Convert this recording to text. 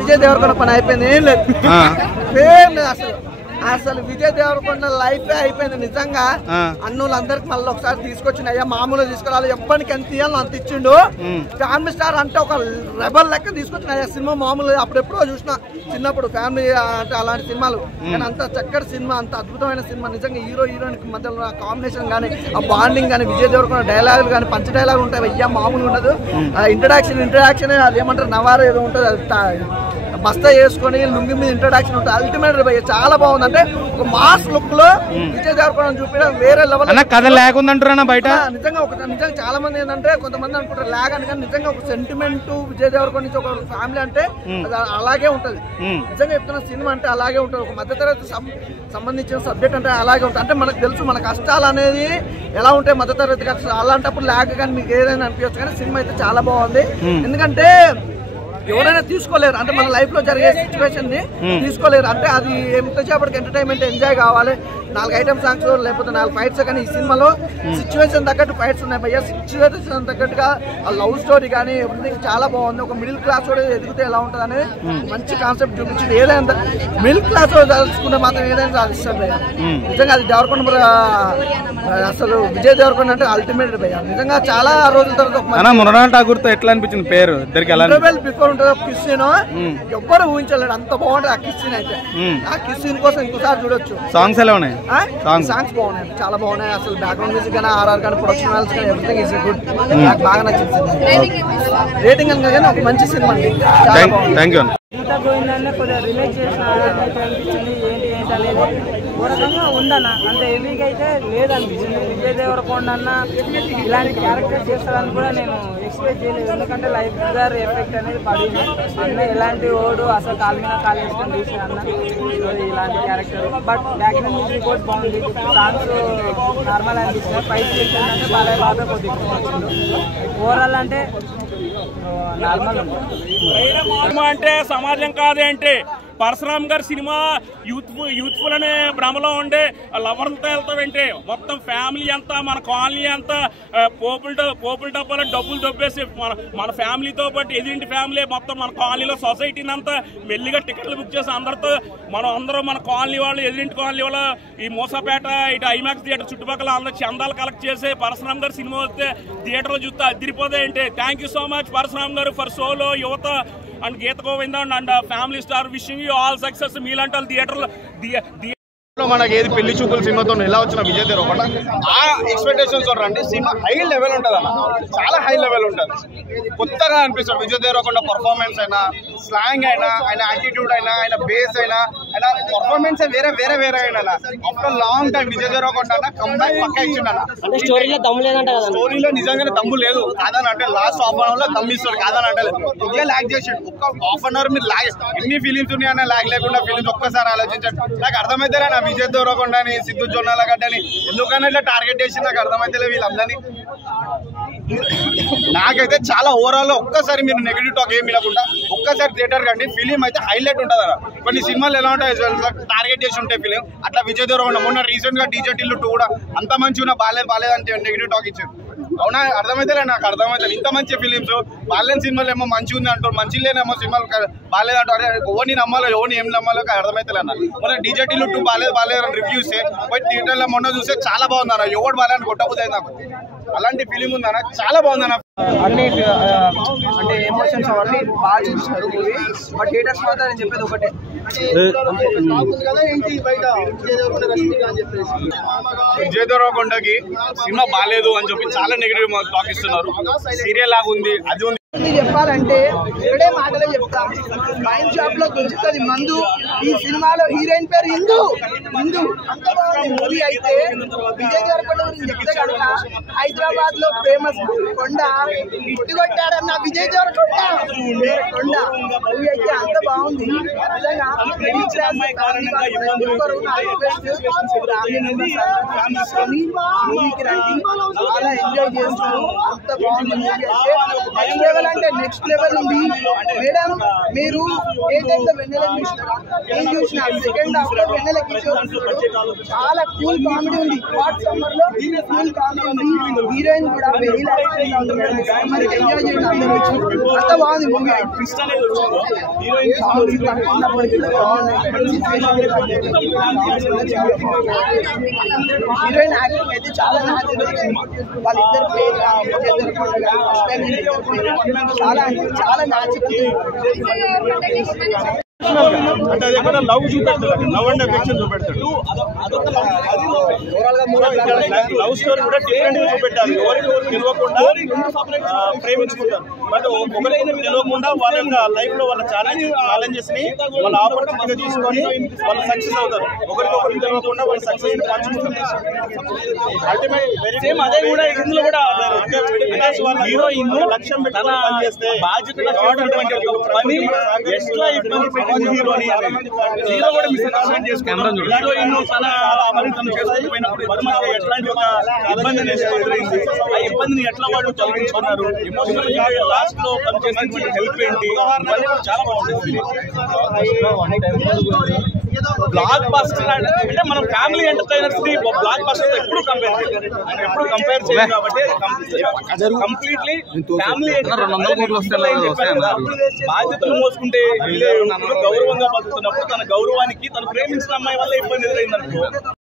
విజయ్ దేవరకొండ పని అయిపోయింది, ఏం లేదు అసలు విజయ్ దేవరకొండ లైఫ్ అయిపోయింది నిజంగా. అన్నులందరికి మళ్ళీ ఒకసారి తీసుకొచ్చిన అయ్యా మామూలుగా తీసుకురావాలి, ఎప్పటికి ఎంత ఇవ్వాలో అంత ఇచ్చిండు. ఫ్యామిలీ స్టార్ అంటే ఒక రెబల్ లెక్క తీసుకొచ్చిన అయ్యా సినిమా మామూలుగా అప్పుడెప్పుడో చూసిన చిన్నప్పుడు ఫ్యామిలీ అంటే అలాంటి సినిమాలు. కానీ అంత చక్కటి సినిమా, అంత అద్భుతమైన సినిమా నిజంగా. హీరో హీరోయిన్ మధ్యలో కాంబినేషన్ కానీ, ఆ బాండింగ్ కానీ, విజయ్ దేవరకొండ డైలాగులు కానీ, పంచ డైలాగులు ఉంటాయి అయ్యా మామూలుగా ఉండదు. ఇంట్రడక్షన్ అది ఏమంటారు నవారు ఏదో ఉంటుంది, అది బస్తా వేసుకొని లుంగి మీద ఇంట్రడక్షన్ ఉంటుంది. అల్టిమేట్ చాలా బాగుంది. అంటే ఒక మాస్ లుక్ లో విజయ్ దేవరకొండ చూపించడం వేరే లెవెల్. కథ లేకుందంటారా బయట? నిజంగా చాలా మంది ఏంటంటే కొంతమంది అనుకుంటారు లాగ్ అని, కానీ నిజంగా ఒక సెంటిమెంట్ విజయ్ దేవరకొండ నుంచి ఒక ఫ్యామిలీ అంటే అలాగే ఉంటది. నిజంగా చెప్తున్న సినిమా అంటే అలాగే ఉంటుంది. ఒక మధ్యతరగతి సంబంధించిన సబ్జెక్ట్ అంటే అలాగే ఉంటుంది. అంటే మనకు తెలుసు మన కష్టాలు అనేది ఎలా ఉంటాయి మధ్యతరగతి కష్టాలు, అలాంటప్పుడు లాగ్ కానీ మీకు ఏదైనా అనిపించచ్చు. కానీ సినిమా అయితే చాలా బాగుంది. ఎందుకంటే ఎవరైనా తీసుకోలేరు, అంటే మన లైఫ్ లో జరిగే సిచ్యువేషన్ ని తీసుకోలేరు. అంటే అది ఎంతసేపటికి ఎంటర్టైన్మెంట్ ఎంజాయ్ కావాలి, 4 ఐటమ్ సాంగ్స్ లేకపోతే 4 ఫైట్స్. కానీ ఈ సినిమాలో సిచ్యువేషన్ తగ్గట్టు ఫైట్స్ ఉన్నాయి భయ్యా. సిచ్యువేషన్ తగ్గట్టుగా ఆ లవ్ స్టోరీ కానీ ఎవ్రీథింగ్ చాలా బాగుంది. ఒక మిడిల్ క్లాస్ వాడు ఎదిగితే ఎలా ఉంటుంది అనేది మంచి కాన్సెప్ట్ చూపించింది. ఏదైనా మిడిల్ క్లాస్ వాడు తెలుసుకుంటే మాత్రం ఏదైనా సాధిస్తాడు భయ్యా. నిజంగా అది దేవరకొండ అసలు విజయ్ దేవరకొండ అంటే అల్టిమేట్ భయ్యా. నిజంగా చాలా రోజుల తర్వాత మృణాల్ ఠాకూర్ తో ఎట్లా అనిపించింది పేరు? బిఫోర్ కిస్ సీన్ ఎవ్వరు ఊహించలేడు, అంత బాగుంటుంది ఆ కిస్ సీన్. అయితే ఆ కిస్ సీన్ కోసం ఇంకోసారి చూడొచ్చు. సాంగ్స్ ఎలా ఉన్నాయి? సాంగ్స్ బాగున్నాయి, చాలా బాగున్నాయి. అసలు బ్యాక్గ్రౌండ్ మ్యూజిక్ కానీ, ఆర్ఆర్ కానీ, ప్రొడక్షన్ వాల్స్ కానీ ఎవ్రీథింగ్ ఈజ్ గుడ్. నాకు బాగా నచ్చింది. రేటింగ్ అని కానీ ఒక మంచి సినిమా అండి. Thank you. ఇంత పోయిందనే కొద్దిగా రిలేట్ చేసిన అనిపించింది. ఏంటి అనేది ఓ రకంగా ఉందన్న, అంత హెవీగా అయితే లేదనిపించింది. విజయ్ దేవరకొండ అన్న ఇలాంటి క్యారెక్టర్స్ చేస్తారని కూడా నేను ఎక్స్పెక్ట్ చేయలేదు. ఎందుకంటే లైఫ్ గారు ఎఫెక్ట్ అనేది పడింది. అన్న ఎలాంటి ఓడు అసలు కాలు మీద కాలు వేసుకొని తీసే అన్న ఇలాంటి క్యారెక్టర్. బట్ బ్యాక్గ్రౌండ్ మ్యూజిక్ కూడా బాగుంది, సాంగ్స్ నార్మల్ అనిపించింది. ఫైట్ చేసిందంటే బాలయ్య బాబే కొద్దిగా ఓవరాల్ అంటే నార్మల్ అంటే సమాజం కాదేంటి. పరశురామ్ గారి సినిమా యూత్ఫుల్ అనే భ్రమలో ఉండే లవర్లతో వెళ్తావేంటి, మొత్తం ఫ్యామిలీ అంతా మన కాలనీ అంతా పోపుల డబ్బాలో డబ్బులు దొబ్బేసి మన ఫ్యామిలీతో పాటు ఎదింటి ఫ్యామిలీ మొత్తం మన కాలనీలో సొసైటీని అంతా మెల్లిగా టికెట్లు బుక్ చేసి అందరూ మన కాలనీ వాళ్ళు ఎదింటి కాలనీ వాళ్ళు ఈ మూసాపేట ఇటు ఐమాక్స్ థియేటర్ చుట్టుపక్కల అందరూ చందాలు కలెక్ట్ చేసి పరశురామ్ గారి సినిమా వస్తే థియేటర్లో చూస్తే అదిరిపోతే ఏంటి. Thank you so much Parasuram గారు for Solo Yuvatha and Geetha Govindam and Family Star. Wishing you all success. మీలాంటి థియేటర్లో మనకి ఏది పెళ్లి చూపుల సినిమాతో ఎలా వచ్చిన విజయ్ దేవరకొండ ఆ ఎక్స్పెక్టేషన్స్ రండి. సినిమా హై లెవెల్ ఉంటుంది అన్న, చాలా హై లెవెల్ ఉంటుంది. కొత్తగా అనిపిస్తాడు విజయ్ దేవరకొండ పర్ఫార్మెన్స్ అయినా, స్లాంగ్ అయినా, ఆయన యాటిట్యూడ్ అయినా, ఆయన బేస్ అయినా, ఆయన పర్ఫార్మెన్స్ వేరే అయినా. After long time Vijay Deverakonda అన్న కంబ్యాక్ పక్కా ఇచ్చిండు అన్న. స్టోరీలో దమ్ము లేదంట కదా? స్టోరీలో నిజంగానే దమ్ము లేదు కాదని అంటే లాస్ట్ హాఫ్ అన్ అవర్ లో దమ్ ఇస్తాడు కాదని అంటే కొద్దిగా ల్యాగ్ చేసాడు. ఒక్క హాఫ్ అన్ అవర్ మీరు ల్యాగ్ ఎన్ని ఫీలింగ్స్ ఉన్నాయన్న ల్యాగ్ లేకుండా ఫీలింగ్స్ ఒక్కసారి ఆలోచించండి. నాకు అర్థమైతే నా విజయ్ దేవరకొండని సిద్ధు జొన్నాలగడ్డని ఎందుకన్నా ఇట్లా టార్గెట్ చేసి నాకు అర్థమైతే వీళ్ళందరినీ. నాకైతే చాలా ఓవరాల్ ఒక్కసారి మీరు నెగిటివ్ టాక్ ఏం వినకుండా ఒక్కసారి థియేటర్ కండి, ఫిలిం అయితే హైలైట్ ఉంటుంది అన్న. కొన్ని సినిమాలు ఎలా ఉంటాయి టార్గెట్ చేసి ఉంటాయి ఫిలిం, అట్లా విజయ్ దేవరకొండ మొన్న రీసెంట్ గా డీజే టిల్లు 2 కూడా అంత మంచిగా బాలేదు అంటే నెగిటివ్ టాక్ ఇచ్చారు. అవునా అర్థమైతే నాకు అర్థమైతే ఇంత మంచి ఫిలిమ్స్ బాలేని సినిమాలు ఏమో మంచిగా ఉంది అంటారు, మంచి లేనేమో సినిమాలు బాలేదు అంటారు. ఎవరిని నమ్మాలో ఎవరిని ఏం నమ్మాలో అర్థమైతే అన్న. మొన్న డీజే టిల్లు 2 బాలేదు అని రివ్యూస్ పోయి థియేటర్లో మొన్న చూస్తే చాలా బాగుంది అన్న. ఎవరు బాలేదని కొట్టబోతుంది నాకు, అలాంటి ఫిలిం ఉంది అన్న, చాలా బాగుంది అన్న. అన్ని అంటే ఎమోషన్స్ అవన్నీ బాగా చూపిస్తారు మూవీ. బట్ థియేటర్స్ మాత్రం నేను చెప్పేది ఒకటే, విజయ్ దేవరకొండకి సినిమా బాలేదు అని చెప్పి చాలా నెగిటివ్ టాక్ ఇస్తున్నారు. సీరియల్ లాగా ఉంది, అది ఉంది. చెప్పాలంటే ఇక్కడే మాటలే చెప్తా. వైన్ షాప్ లో దొరుకుతుంది మందు, ఈ సినిమాలో హీరోయిన్ పేరు ఇందు. అంత బాగుంది మూవీ. అయితే విజయ్ దేవరకొండ గురించి చెప్తే కనుక హైదరాబాద్ లో ఫేమస్ కొండ ఇట్టు కొట్టాడన్న విజయ్ దేవరకొండ మూవీ అయితే అంత బాగుంది. నిజంగా మిడిల్ క్లాస్ మూవీకి రండి, చాలా ఎంజాయ్ చేస్తారు. అంత బాగుంది మూవీ. అయితే అంటే నెక్స్ట్ లెవెల్ ఉంది మేడం. మీరు ఏ టైంలో వెన్నెల చూసినారా? ఏం చూసినా సెకండ్ హాఫ్ లో వెన్నెల కిషోర్ చాలా కూల్ కామెడీ ఉంది. హాట్ సమ్మర్ లో కూల్ కామెడీ ఉంది. హీరోయిన్ కూడా వెరీ లైఫ్ మనకి ఎంజాయ్ చేయండి అందరూ వచ్చి. అంత బాగుంది మూవీ. హీరోయిన్ యాక్టింగ్ అయితే చాలా న్యాచురల్. వాళ్ళిద్దరు చాలా న్యాచురల్. అంటే అది ఎక్కడ లవ్ చూపెడతాడు, లవ్ అండ్ ఎఫెక్షన్ చూపెడతాడు. లవ్ స్టోరీ కూడా డిఫరెంట్ గా చూపెట్టారు. ఎవరికి తెలియకుండా ప్రేమించుకుంటారు. బట్ ఒకరికి తెలియకుండా వాళ్ళ యొక్క లైఫ్ లో వాళ్ళ ఛాలెంజెస్ ని వాళ్ళ ఆపర్చునిటీగా తీసుకొని వాళ్ళు సక్సెస్ అవుతారు. ఒకరికొకరికి తెలియకుండా వాళ్ళు సక్సెస్ అల్టిమేట్ సేమ్ అదే కూడా ఇందులో కూడా హీరోయిన్ లక్ష్యం పెట్టి పనిచేస్తే బాధ్యతగా పని ఎట్లా ఇబ్బంది పెట్టింది హీరోని హీరో కూడా మిస్అండర్స్టాండ్ చేసుకున్నాడు. హీరోయిన్ చాలా పని తను చేసుకోకపోయినప్పుడు ఎట్లాంటి ఒక ఇబ్బందిని ఎదురైంది, ఆ ఇబ్బందిని ఎట్లా వాళ్ళు తొలగించుకున్నారు, ఎమోషనల్ లాస్ట్ లో తను చేసిన హెల్ప్ ఏంటి, చాలా బాగుంటుంది. బ్లాక్ బస్టర్ అంటే మనం ఫ్యామిలీ ఎంటర్టైనర్స్ ని బ్లాక్ బస్టర్ ఎప్పుడు కంపేర్ చేయాలి కాబట్టి కంప్లీట్లీ ఫ్యామిలీ బాధ్యతలు మోసుకుంటే గౌరవంగా బతుకుతున్నప్పుడు తన గౌరవానికి తను ప్రేమించిన అమ్మాయి వల్ల ఇబ్బంది ఎదురైందనుకో